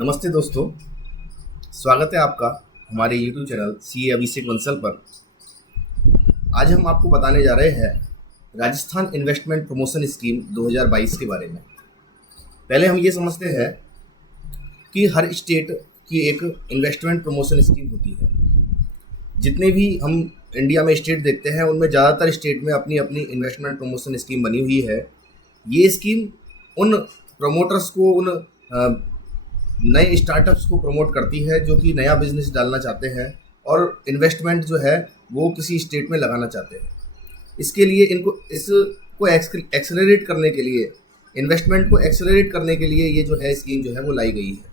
नमस्ते दोस्तों, स्वागत है आपका हमारे YouTube चैनल CA अभिषेक बंसल पर। आज हम आपको बताने जा रहे हैं राजस्थान इन्वेस्टमेंट प्रमोशन स्कीम 2022 के बारे में। पहले हम ये समझते हैं कि हर स्टेट की एक इन्वेस्टमेंट प्रमोशन स्कीम होती है। जितने भी हम इंडिया में स्टेट देखते हैं उनमें ज़्यादातर स्टेट में अपनी अपनी इन्वेस्टमेंट प्रमोशन स्कीम बनी हुई है। ये स्कीम उन प्रमोटर्स को, उन नए स्टार्टअप्स को प्रमोट करती है जो कि नया बिजनेस डालना चाहते हैं और इन्वेस्टमेंट जो है वो किसी स्टेट में लगाना चाहते हैं। इसके लिए इसको एक्सेलरेट करने के लिए, इन्वेस्टमेंट को एक्सेलरेट करने के लिए ये जो है स्कीम जो है वो लाई गई है।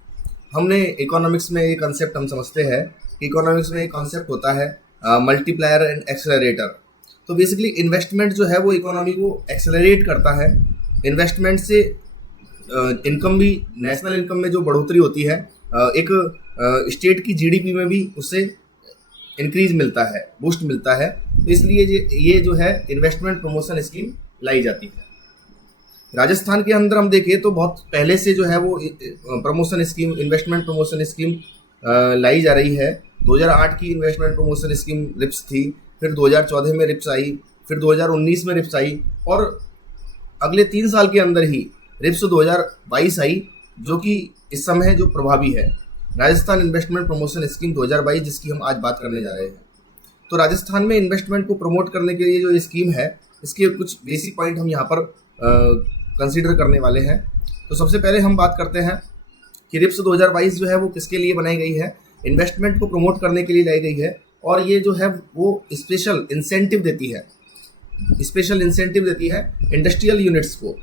हमने इकोनॉमिक्स में ये कंसेप्ट हम समझते हैं कि इकोनॉमिक्स में एक कंसेप्ट होता है मल्टीप्लायर एंड एक्सेलरेटर। तो बेसिकली इन्वेस्टमेंट जो है वो इकोनॉमी को एक्सेलरेट करता है। इन्वेस्टमेंट से इनकम भी, नेशनल इनकम में जो बढ़ोतरी होती है, एक स्टेट की जीडीपी में भी उससे इंक्रीज मिलता है, बूस्ट मिलता है। तो इसलिए ये जो है इन्वेस्टमेंट प्रमोशन स्कीम लाई जाती है। राजस्थान के अंदर हम देखें तो बहुत पहले से जो है वो promotion scheme, investment promotion scheme लाई जा रही है। 2008 की इन्वेस्टमेंट प्रमोशन स्कीम रिप्स थी, फिर 2014 में रिप्स आई, फिर 2019 में रिप्स आई और अगले 3 साल के अंदर ही रिप्स 2022 आई, जो कि इस समय जो प्रभावी है। राजस्थान इन्वेस्टमेंट प्रमोशन स्कीम 2022, जिसकी हम आज बात करने जा रहे हैं। तो राजस्थान में इन्वेस्टमेंट को प्रमोट करने के लिए जो ये स्कीम है, इसके कुछ बेसिक पॉइंट हम यहाँ पर कंसीडर करने वाले हैं। तो सबसे पहले हम बात करते हैं कि रिप्स 2022 जो है वो किसके लिए बनाई गई है। इन्वेस्टमेंट को प्रमोट करने के लिए लाई गई है और ये जो है वो स्पेशल इंसेंटिव देती है इंडस्ट्रियल यूनिट्स को,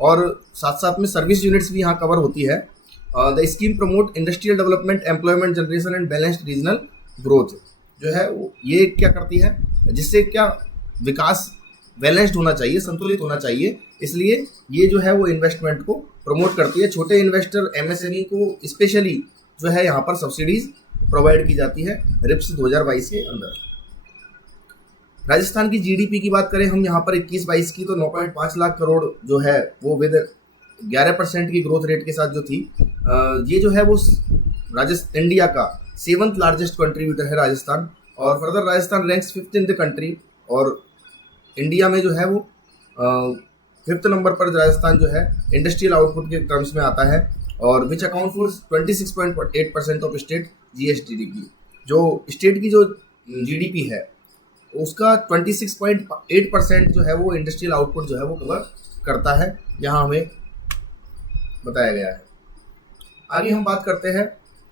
और साथ साथ में सर्विस यूनिट्स भी यहाँ कवर होती है। The scheme promote industrial development, employment generation and balanced regional growth. जो है ये क्या करती है, जिससे क्या विकास बैलेंस्ड होना चाहिए, संतुलित होना चाहिए। इसलिए ये जो है वो इन्वेस्टमेंट को प्रमोट करती है। छोटे इन्वेस्टर, एमएसएमई को स्पेशली जो है यहाँ पर सब्सिडीज प्रोवाइड की जाती है रिप्स 2022 के अंदर। राजस्थान की जीडीपी की बात करें हम यहाँ पर 21-22 की, तो 9.5 लाख करोड़ जो है वो विद 11% की ग्रोथ रेट के साथ जो थी, ये जो है वो इंडिया का 7th लार्जेस्ट कंट्रीब्यूटर है राजस्थान। और further Rajasthan ranks 5th in the country, और इंडिया में जो है वो 5th नंबर पर राजस्थान जो है इंडस्ट्रियल आउटपुट के टर्म्स में आता है, और which account for 26.8% of state GSDP. जो स्टेट की जो जीडीपी है उसका 26.8% जो है वो इंडस्ट्रियल आउटपुट जो है वो कवर करता है, यहाँ हमें बताया गया है। आगे हम बात करते हैं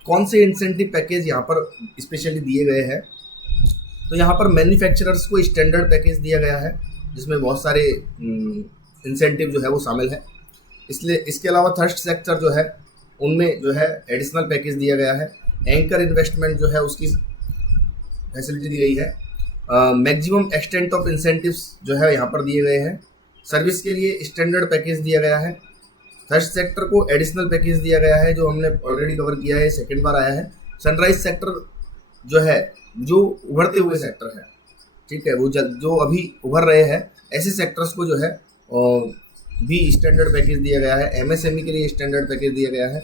कौन से इंसेंटिव पैकेज यहाँ पर स्पेशली दिए गए हैं। तो यहाँ पर मैन्युफैक्चरर्स को स्टैंडर्ड पैकेज दिया गया है, जिसमें बहुत सारे इंसेंटिव जो है वो शामिल है। इसलिए इसके अलावा थर्स्ट सेक्टर जो है उनमें जो है एडिशनल पैकेज दिया गया है। एंकर इन्वेस्टमेंट जो है उसकी फैसिलिटी दी गई है। मैक्सिमम एक्सटेंट ऑफ इंसेंटिव्स जो है यहाँ पर दिए गए हैं। सर्विस के लिए स्टैंडर्ड पैकेज दिया गया है। थर्ड सेक्टर को एडिशनल पैकेज दिया गया है, जो हमने ऑलरेडी कवर किया है, सेकंड बार आया है। सनराइज सेक्टर जो है, जो उभरते हुए सेक्टर है, ठीक है, वो जो अभी उभर रहे हैं, ऐसे सेक्टर्स को जो है भी स्टैंडर्ड पैकेज दिया गया है। एमएसएमई के लिए स्टैंडर्ड पैकेज दिया गया है।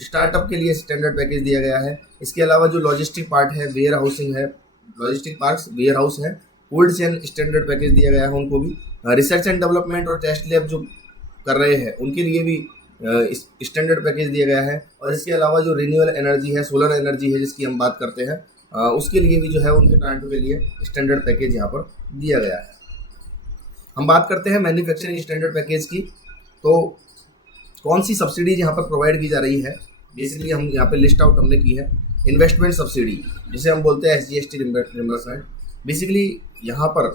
स्टार्टअप के लिए स्टैंडर्ड पैकेज दिया गया है। इसके अलावा जो लॉजिस्टिक पार्ट है, वेयर हाउसिंग है, लॉजिस्टिक पार्क्स, वेयर हाउस है, कोल्ड चेन स्टैंडर्ड पैकेज दिया गया है उनको भी। रिसर्च एंड डेवलपमेंट और टेस्ट लैब जो कर रहे हैं उनके लिए भी स्टैंडर्ड पैकेज दिया गया है। और इसके अलावा जो रिन्यूएबल एनर्जी है, सोलर एनर्जी है, जिसकी हम बात करते हैं, उसके लिए भी जो है उनके प्लांटों के लिए स्टैंडर्ड पैकेज यहाँ पर दिया गया है। हम बात करते हैं मैन्युफैक्चरिंग स्टैंडर्ड पैकेज की। तो कौन सी सब्सिडीज यहाँ पर प्रोवाइड की जा रही है, बेसिकली हम यहाँ पे लिस्ट आउट हमने की है। इन्वेस्टमेंट सब्सिडी, जिसे हम बोलते हैं एसजीएसटी रिम्बर्समेंट। बेसिकली यहाँ पर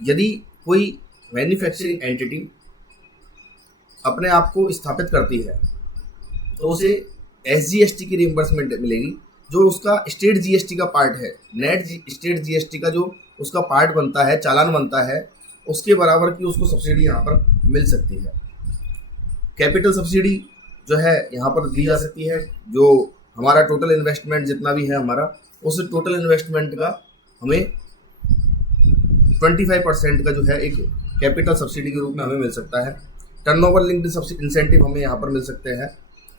यदि कोई मैन्युफैक्चरिंग एंटिटी अपने आप को स्थापित करती है तो उसे एसजीएसटी की रिम्बर्समेंट मिलेगी, जो उसका स्टेट जीएसटी का पार्ट है। नेट स्टेट जीएसटी का जो उसका पार्ट बनता है, चालान बनता है, उसके बराबर की उसको सब्सिडी यहाँ पर मिल सकती है। कैपिटल सब्सिडी जो है यहाँ पर दी जा सकती है। जो हमारा टोटल इन्वेस्टमेंट जितना भी है हमारा, उस टोटल इन्वेस्टमेंट का हमें 25% का जो है एक कैपिटल सब्सिडी के रूप में हमें मिल सकता है। टर्नओवर लिंक्ड इंसेंटिव हमें यहाँ पर मिल सकते हैं।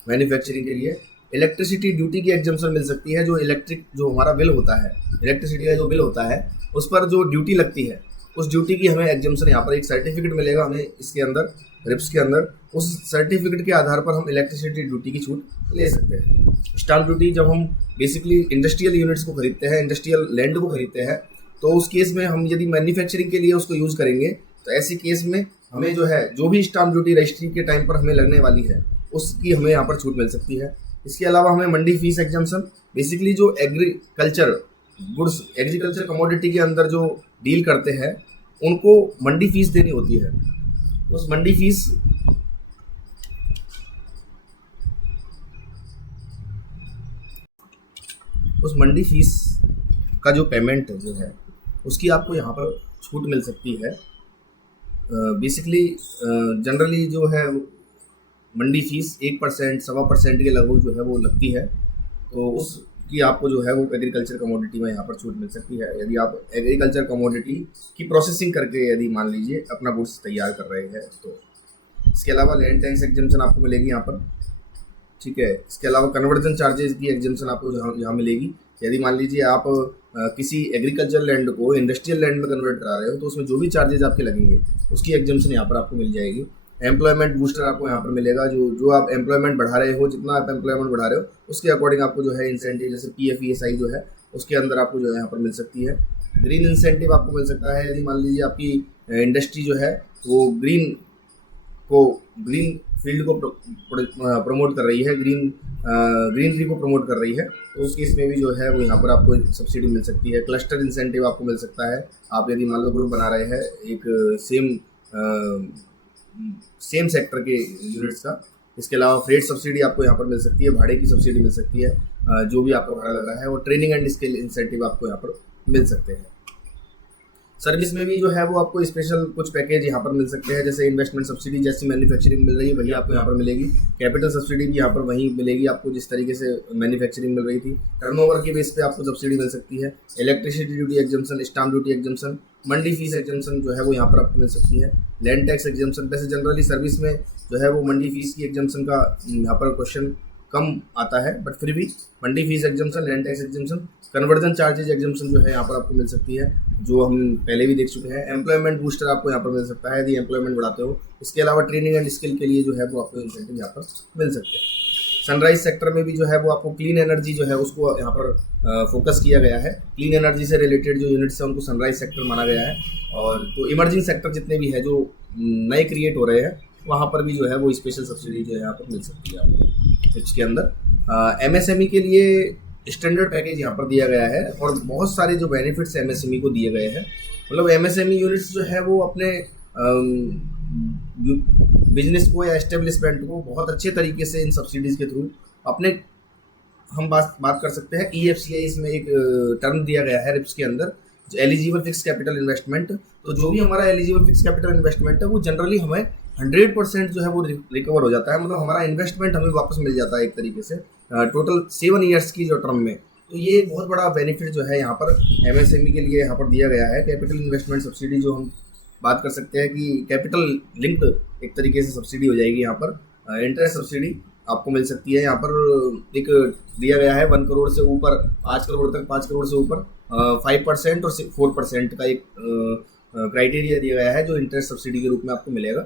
मैन्युफैक्चरिंग के लिए। इलेक्ट्रिसिटी ड्यूटी की एग्जम्पशन मिल सकती है, जो इलेक्ट्रिक जो हमारा बिल होता है, इलेक्ट्रिसिटी का जो बिल होता है उस पर जो ड्यूटी लगती है, उस ड्यूटी की हमें एग्जम्पशन यहाँ पर एक सर्टिफिकेट मिलेगा हमें इसके अंदर, रिप्स के अंदर। उस सर्टिफिकेट के आधार पर हम इलेक्ट्रिसिटी ड्यूटी की छूट ले सकते हैं। स्टाम्प ड्यूटी जब हम बेसिकली इंडस्ट्रियल यूनिट्स को खरीदते हैं, इंडस्ट्रियल लैंड को खरीदते हैं, तो उस केस में हम यदि मैन्युफैक्चरिंग के लिए उसको यूज़ करेंगे तो ऐसे केस में हमें जो है जो भी स्टाम्प ड्यूटी रजिस्ट्री के टाइम पर हमें लगने वाली है उसकी हमें यहाँ पर छूट मिल सकती है। इसके अलावा हमें मंडी फीस एग्जम्पशन, बेसिकली जो एग्रीकल्चर गुड्स, एग्रीकल्चर कमोडिटी के अंदर जो डील करते हैं उनको मंडी फीस देनी होती है। उस मंडी फीस का जो पेमेंट जो है उसकी आपको यहाँ पर छूट मिल सकती है। बेसिकली जनरली जो है मंडी फीस 1%, 1.25% के लगभग जो है वो लगती है, तो उसकी आपको जो है वो एग्रीकल्चर कमोडिटी में यहाँ पर छूट मिल सकती है। यदि आप एग्रीकल्चर कमोडिटी की प्रोसेसिंग करके यदि मान लीजिए अपना गुड्स तैयार कर रहे हैं तो। इसके अलावा लैंड टैक्स एग्जम्पशन आपको मिलेगी यहाँ पर, ठीक है। इसके अलावा कन्वर्जन चार्जेस की एग्जम्पशन आपको यहाँ मिलेगी। यदि मान लीजिए आप किसी एग्रीकल्चर लैंड को इंडस्ट्रियल लैंड में कन्वर्ट करा रहे हो तो उसमें जो भी चार्जेस आपके लगेंगे उसकी एग्जम्पशन यहाँ पर आपको मिल जाएगी। एम्प्लॉयमेंट बूस्टर आपको यहाँ पर मिलेगा, जो आप एम्प्लॉयमेंट बढ़ा रहे हो, जितना आप एम्प्लॉयमेंट बढ़ा रहे हो उसके अकॉर्डिंग आपको जो है इंसेंटिव, जैसे PF ESI जो है उसके अंदर आपको जो है यहाँ पर मिल सकती है। ग्रीन इंसेंटिव आपको मिल सकता है, यदि मान लीजिए आपकी इंडस्ट्री जो है वो ग्रीन फील्ड को प्रमोट कर रही है, ग्रीनरी को प्रमोट कर रही है, तो उस केस में भी जो है वो यहाँ पर आपको सब्सिडी मिल सकती है। क्लस्टर इंसेंटिव आपको मिल सकता है, आप यदि मान लो ग्रुप बना रहे हैं एक सेम सेक्टर के यूनिट्स का। इसके अलावा फ्रेट सब्सिडी आपको यहाँ पर मिल सकती है, भाड़े की सब्सिडी मिल सकती है, जो भी आपका भाड़ा लग रहा है, और ट्रेनिंग एंड स्किल इंसेंटिव आपको यहाँ पर मिल सकते हैं। सर्विस में भी जो है वो आपको स्पेशल कुछ पैकेज यहाँ पर मिल सकते हैं, जैसे इन्वेस्टमेंट सब्सिडी जैसी मैन्युफैक्चरिंग मिल रही है वही आपको यहाँ पर मिलेगी। कैपिटल सब्सिडी भी यहाँ पर वही मिलेगी आपको जिस तरीके से मैन्युफैक्चरिंग मिल रही थी। टर्नओवर के बेस पे आपको सब्सिडी मिल सकती है। Electricity duty exemption, stamp duty exemption, mandi fee exemption जो है वो यहाँ पर आपको मिल सकती है। लैंड टैक्स एग्जम्पशन, वैसे जनरली सर्विस में जो है वो मंडी फीस की एग्जम्पशन का यहाँ पर क्वेश्चन कम आता है, बट फिर भी mandi fee exemption, land tax exemption, conversion charges exemption जो है यहाँ पर आपको मिल सकती है, जो हम पहले भी देख चुके हैं। एम्प्लॉयमेंट बूस्टर आपको यहाँ पर मिल सकता है यदि एम्प्लॉयमेंट बढ़ाते हो। इसके अलावा ट्रेनिंग एंड स्किल के लिए जो है वो आपको इंसेंटिव यहाँ पर मिल सकते हैं। सनराइज सेक्टर में भी जो है वो आपको क्लीन एनर्जी जो है उसको यहाँ पर फोकस किया गया है। क्लीन एनर्जी से रिलेटेड जो यूनिट्स हैं उनको सनराइज सेक्टर माना गया है। और तो इमर्जिंग सेक्टर जितने भी है जो नए क्रिएट हो रहे हैं वहाँ पर भी जो है वो स्पेशल सब्सिडी जो है यहाँ पर मिल सकती है आपको। इसके अंदर MSME के लिए स्टैंडर्ड पैकेज यहाँ पर दिया गया है और बहुत सारे जो बेनिफिट्स MSME को दिए गए हैं। मतलब MSME यूनिट्स जो है वो अपने बिजनेस को या एस्टेब्लिशमेंट को बहुत अच्छे तरीके से इन सब्सिडीज़ के थ्रू अपने, हम बात कर सकते हैं EFCI, इसमें एक टर्म दिया गया है रिप्स के अंदर, एलिजिबल फिक्स कैपिटल इन्वेस्टमेंट। तो जो भी हमारा एलिजिबल फिक्स कैपिटल इन्वेस्टमेंट है वो जनरली हमें 100% जो है वो रिकवर हो जाता है, मतलब हमारा इन्वेस्टमेंट हमें वापस मिल जाता है एक तरीके से टोटल 7 ईयर्स की जो टर्म में। तो ये एक बहुत बड़ा बेनिफिट जो है यहाँ पर MSME के लिए यहाँ पर दिया गया है। कैपिटल इन्वेस्टमेंट सब्सिडी जो हम बात कर सकते हैं कि कैपिटल लिंक्ड एक तरीके से सब्सिडी हो जाएगी यहाँ पर। इंटरेस्ट सब्सिडी आपको मिल सकती है। यहाँ पर एक दिया गया है 1 करोड़ से ऊपर 5 करोड़ तक, 5 करोड़ से ऊपर 5% और 4% का एक क्राइटेरिया दिया गया है जो इंटरेस्ट सब्सिडी के रूप में आपको मिलेगा।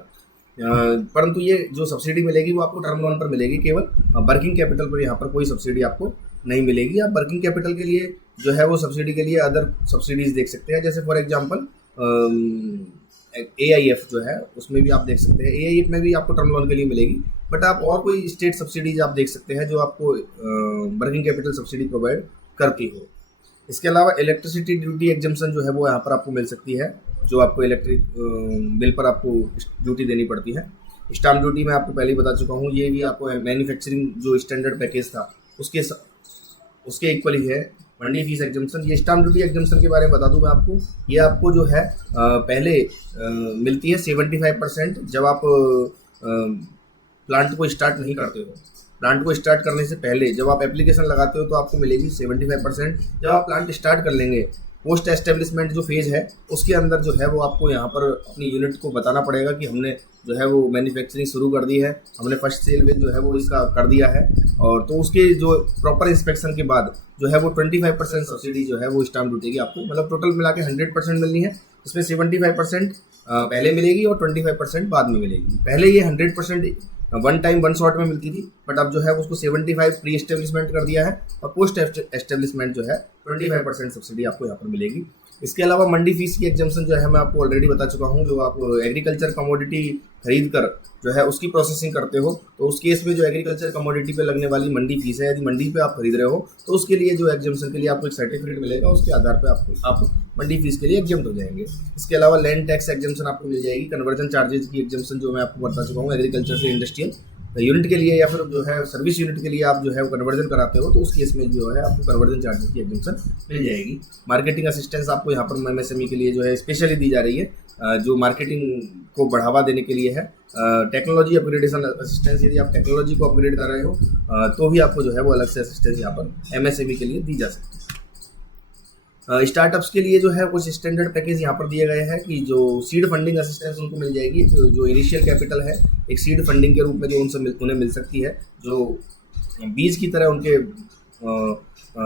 परंतु ये जो सब्सिडी मिलेगी वो आपको टर्म लोन पर मिलेगी, केवल वर्किंग कैपिटल पर यहाँ पर कोई सब्सिडी आपको नहीं मिलेगी। आप वर्किंग कैपिटल के लिए जो है वो सब्सिडी के लिए अदर सब्सिडीज़ देख सकते हैं, जैसे फॉर एग्जांपल AIF जो है उसमें भी आप देख सकते हैं। AIF में भी आपको टर्म लोन के लिए मिलेगी, बट आप और कोई स्टेट सब्सिडीज आप देख सकते हैं जो आपको वर्किंग कैपिटल सब्सिडी प्रोवाइड करती हो। इसके अलावा इलेक्ट्रिसिटी ड्यूटी एग्जम्पशन जो है वो यहाँ पर आपको मिल सकती है, जो आपको इलेक्ट्रिक बिल पर आपको ड्यूटी देनी पड़ती है। स्टाम्प ड्यूटी मैं आपको पहले ही बता चुका हूँ, ये भी आपको मैन्युफैक्चरिंग जो स्टैंडर्ड पैकेज था उसके इक्वल ही है। मंडी फीस एग्जम्पशन, ये स्टाम्प ड्यूटी एग्जम्पशन के बारे में बता दूं मैं आपको, ये आपको जो है पहले मिलती है 75% जब आप प्लांट को स्टार्ट नहीं करते हो। प्लांट को स्टार्ट करने से पहले जब आप एप्लीकेशन लगाते हो तो आपको मिलेगी 75%। जब आप प्लांट स्टार्ट कर लेंगे पोस्ट एस्टेब्लिशमेंट जो फेज़ है उसके अंदर जो है वो आपको यहाँ पर अपनी यूनिट को बताना पड़ेगा कि हमने जो है वो मैन्युफैक्चरिंग शुरू कर दी है, हमने फर्स्ट सेल में जो है वो इसका कर दिया है। और तो उसके जो प्रॉपर इंस्पेक्शन के बाद जो है वो 25% सब्सिडी जो है वो स्टाम्प ड्यूटी की आपको, मतलब टोटल मिला के 100% मिलनी है। इसमें 75% पहले मिलेगी और 25% बाद में मिलेगी। पहले ये 100% वन टाइम वन शॉट में मिलती थी, बट अब जो है उसको 75 प्री एस्टेब्लिशमेंट कर दिया है और पोस्ट एस्टेब्लिशमेंट जो है 25% सब्सिडी आपको यहाँ पर मिलेगी। इसके अलावा मंडी फीस की एग्जाम्पशन जो है मैं आपको ऑलरेडी बता चुका हूँ। जो आप एग्रीकल्चर कमोडिटी खरीद कर जो है उसकी प्रोसेसिंग करते हो तो उस केस में जो एग्रीकल्चर कमोडिटी पे लगने वाली मंडी फीस है, यदि मंडी पे आप खरीद रहे हो तो उसके लिए जो एग्जाम्पशन के लिए आपको एक सर्टिफिकेट मिलेगा, उसके आधार पे आप मंडी फीस के लिए एग्जाम्प्ट हो जाएंगे। इसके अलावा लैंड टैक्स एग्जाम्पशन आपको मिल जाएगी। कन्वर्जन चार्जेस की एग्जाम्पशन जो मैं आपको बता चुका हूँ, एग्रीकल्चर से इंडस्ट्रियल यूनिट के लिए या फिर जो है सर्विस यूनिट के लिए आप जो है वो कन्वर्जन कराते हो तो उस केस में जो है आपको कन्वर्जन चार्जेस की एग्जाम्पशन मिल जाएगी। मार्केटिंग असिस्टेंस आपको यहाँ पर एमएसएमई के लिए जो है स्पेशली दी जा रही है, जो मार्केटिंग को बढ़ावा देने के लिए है। टेक्नोलॉजी अपग्रेडेशन असिस्टेंस, यदि आप टेक्नोलॉजी को अपग्रेड कर रहे हो तो भी आपको जो है वो अलग से असिस्टेंस यहाँ पर एमएसएमई के लिए दी जा सकती है। स्टार्टअप्स के लिए जो है कुछ स्टैंडर्ड पैकेज यहाँ पर दिए गए हैं कि जो सीड फंडिंग असिस्टेंस उनको मिल जाएगी, जो इनिशियल कैपिटल है एक सीड फंडिंग के रूप में जो उन्हें मिल सकती है, जो बीज की तरह उनके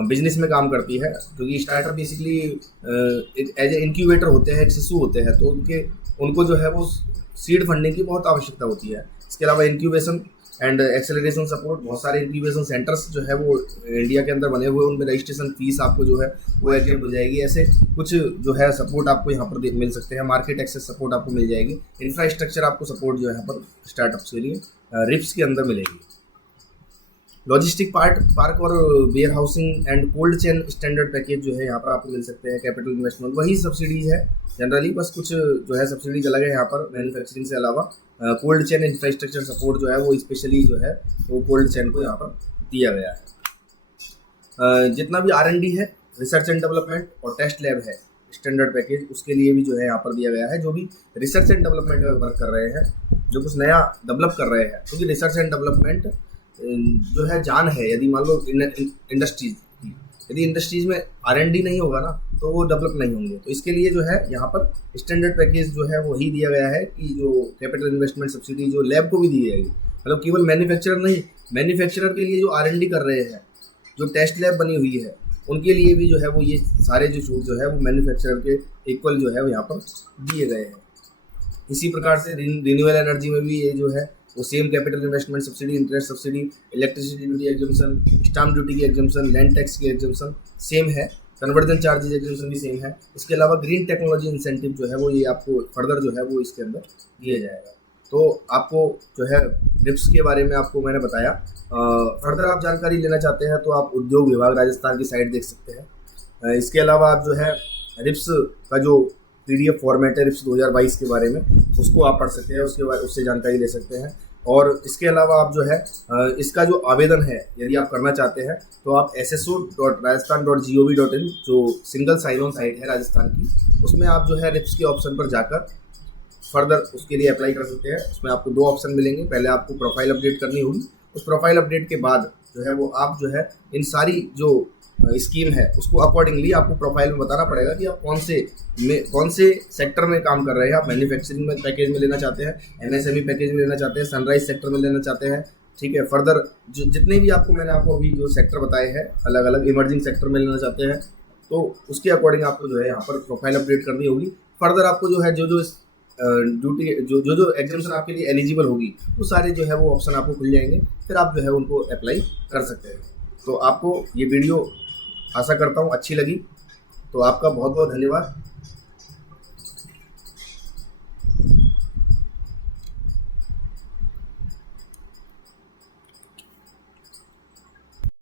बिजनेस में काम करती है। क्योंकि startup basically as a incubator होते हैं, एक शिशु होते हैं, तो उनको जो है वो सीड फंडिंग की बहुत आवश्यकता होती है। इसके अलावा इंक्यूबेशन एंड एक्सेलरेशन सपोर्ट, बहुत सारे इंक्यूबेशन सेंटर्स जो है वो इंडिया के अंदर बने हुए, उनमें रजिस्ट्रेशन फीस आपको जो है वो एग्जेम्प्ट हो जाएगी। ऐसे कुछ जो है सपोर्ट आपको यहाँ पर मिल सकते हैं। मार्केट एक्सेस सपोर्ट आपको मिल जाएगी। इंफ्रास्ट्रक्चर आपको सपोर्ट जो है यहाँ पर स्टार्टअप्स के लिए रिप्स के अंदर मिलेगी। लॉजिस्टिक पार्क और warehousing and cold chain standard package जो है यहाँ पर आपको मिल सकते हैं। कैपिटल इन्वेस्टमेंट वही सब्सिडीज है जनरली, बस कुछ जो है सब्सिडीज अलग है यहाँ पर मैन्युफैक्चरिंग से अलावा। कोल्ड चेन इंफ्रास्ट्रक्चर सपोर्ट जो है वो स्पेशली जो है वो कोल्ड चेन को यहाँ पर दिया गया है। जितना भी R&D है, रिसर्च एंड डेवलपमेंट और टेस्ट लैब है स्टैंडर्ड पैकेज, उसके लिए भी जो है यहाँ पर दिया गया है। जो भी रिसर्च एंड डेवलपमेंट में वर्क कर रहे हैं, जो कुछ नया डेवलप कर रहे हैं, क्योंकि रिसर्च एंड डेवलपमेंट जो है जान है। यदि मान लो इंडस्ट्रीज में R&D नहीं होगा ना तो वो डेवलप नहीं होंगे। तो इसके लिए जो है यहाँ पर स्टैंडर्ड पैकेज जो है वही दिया गया है कि जो कैपिटल इन्वेस्टमेंट सब्सिडी जो लैब को भी दी जाएगी, मतलब केवल मैन्युफैक्चरर नहीं, मैन्युफैक्चरर के लिए जो R&D कर रहे हैं, जो टेस्ट लैब बनी हुई है, उनके लिए भी जो है वो ये सारे जो छूट जो है वो मैन्युफैक्चरर के इक्वल जो है वो यहाँ पर दिए गए हैं। इसी प्रकार से रिन्यूएबल एनर्जी में भी ये जो है वो same capital investment subsidy, interest subsidy, electricity duty exemption, stamp duty की एग्जाम्पशन, लैंड टैक्स की एग्जाम्पशन सेम है, कन्वर्जन चार्जेस एग्जाम्पशन भी सेम है। इसके अलावा ग्रीन टेक्नोलॉजी इंसेंटिव जो है वो ये आपको फर्दर जो है वो इसके अंदर दिया जाएगा। तो आपको जो है रिप्स के बारे में आपको मैंने बताया। फर्दर आप जानकारी लेना चाहते हैं तो आप उद्योग विभाग राजस्थान की साइट देख सकते हैं। इसके अलावा आप जो है रिप्स का जो PDF फॉर्मेट है रिप्स 2022 के बारे में, उसको आप पढ़ सकते हैं, उससे जानकारी ले सकते हैं। और इसके अलावा आप जो है इसका जो आवेदन है यदि आप करना चाहते हैं तो आप sso.rajasthan.gov.in जो सिंगल साइन ऑन साइट है राजस्थान की, उसमें आप जो है रिप्स के ऑप्शन पर जाकर फर्दर उसके लिए अप्लाई कर सकते हैं। उसमें आपको 2 ऑप्शन मिलेंगे। पहले आपको प्रोफाइल अपडेट करनी होगी, उस प्रोफाइल अपडेट के बाद जो है वो आप जो है इन सारी जो स्कीम है उसको अकॉर्डिंगली आपको प्रोफाइल में बताना पड़ेगा कि आप कौन से सेक्टर में काम कर रहे हैं। आप मैन्युफैक्चरिंग में पैकेज में लेना चाहते हैं, MSME पैकेज में लेना चाहते हैं, सनराइज सेक्टर में लेना चाहते हैं, ठीक है। फर्दर जो जितने भी मैंने आपको अभी जो सेक्टर बताए हैं अलग अलग इमर्जिंग सेक्टर में लेना चाहते हैं, तो उसके अकॉर्डिंग आपको जो है यहाँ पर प्रोफाइल अपडेट करनी होगी। फर्दर आपको जो है जो ड्यूटी जो एग्जाम्शन आपके लिए एलिजिबल होगी वो सारे जो है वो ऑप्शन आपको खुल जाएंगे, फिर आप जो है उनको अप्लाई कर सकते हैं। तो आपको ये वीडियो आशा करता हूँ अच्छी लगी, तो आपका बहुत बहुत धन्यवाद।